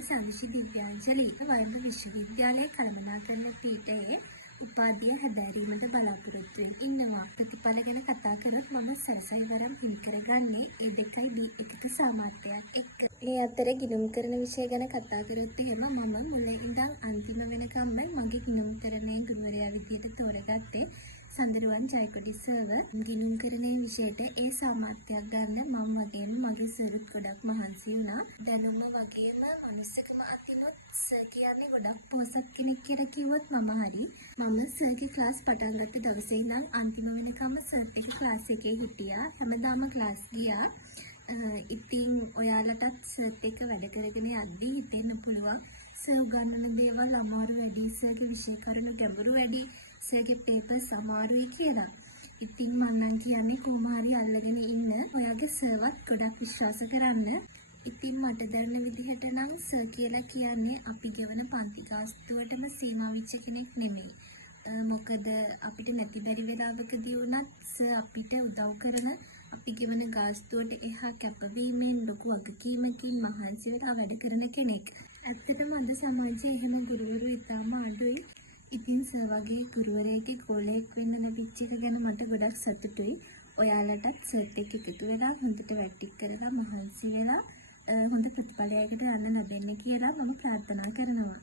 සඳුෂි දිව්‍යාංජලි වයඹ විශ්වවිද්‍යාලයේ කළමනාකරන පීඨයේ උපාධිය හැදෑරීමට බලාපොරොත්තු වෙමින් ඉන්නවා. ප්‍රතිඵල ගැන කතා කරොත් මම සරසවි වරම් හිමි කරගන්නේ A2B1 සාමාර්ථයක් එක්ක. මේ අතර ගිණුම් කරන විෂය ගැන කතා කරොත් එහෙම මම මුල ඉඳන් අන්තිම වෙනකම්ම මගේ ගිණුම් කරන්නේ ගුරුවරයා විදියට තෝරගත්තේ සඳරුවන් ජයකොඩි සර්ව. ගිණුම් කරනේ විෂයට ඒ සාමාර්ථයක් ගන්න මම වගේම මගේ සර්ත් ගොඩක් මහන්සි වුණා. දැනුම වගේම මනුස්සකම අතිනුත් සර් කියන්නේ ගොඩක් පොහොසත් කෙනෙක් කියලා කිව්වොත් මම හරි. මම සර්ගේ ක්ලාස් පටන් ගත්ත දවසේ ඉඳන් අන්තිම වෙනකම්ම සර්ත් එක්ක ක්ලාස් එකේ හිටියා. හැමදාම ක්ලාස් ගියා. ඉතින් ඔයාලටත් සර්ත් එක්ක වැඩ කරගෙන යද්දී හිතෙන්න පුළුවන් සර් උගන්වන දේවල් අමාරු වැඩි, සර්ගේ විෂය කරුණු ගැඹුරු වැඩි, සර්ගේ පේපර්ස් අමාරුයි කියලා. ඉතින් මම නම් කියන්නේ කොහොම හරි අල්ලගෙන ඉන්න ඔයාගේ සර්වත් ගොඩක් විශ්වාස කරන්න. ඉතින් මට දැනෙන විදිහට නම් සර් කියලා කියන්නේ අපි ගෙවන පන්ති ගාස්තුවටම සීමා වෙච්ච කෙනෙක් නෙමෙයි. මොකද අපිට නැති බැරි වෙලාවකදී වුණත් සර් අපිට උදව් කරන අපි ගෙවන ගාස්තුවට එහා කැපවීමෙන් ලොකු වගකීමකින් මහන්සි වෙලා වැඩ කරන කෙනෙක්. ඇත්තටම අද සමාජයේ එහෙම ගුරුවරු ඉතාම අඩුයි. ඉතින් සර් වගේ ගුරුවරයෙක්ගේ ගෝලයෙක් වෙන්න ලැබිච්ච එක ගැන මට ගොඩක් සතුටුයි. ඔයාලටත් සර්ත් එක්ක එකතු වෙලා හොඳට වැටික් කරලා මහන්සි වෙලා හොඳ ප්‍රතිඵලයකට යන්න ලැබෙන්න කියලා මම ප්‍රාර්ථනා කරනවා.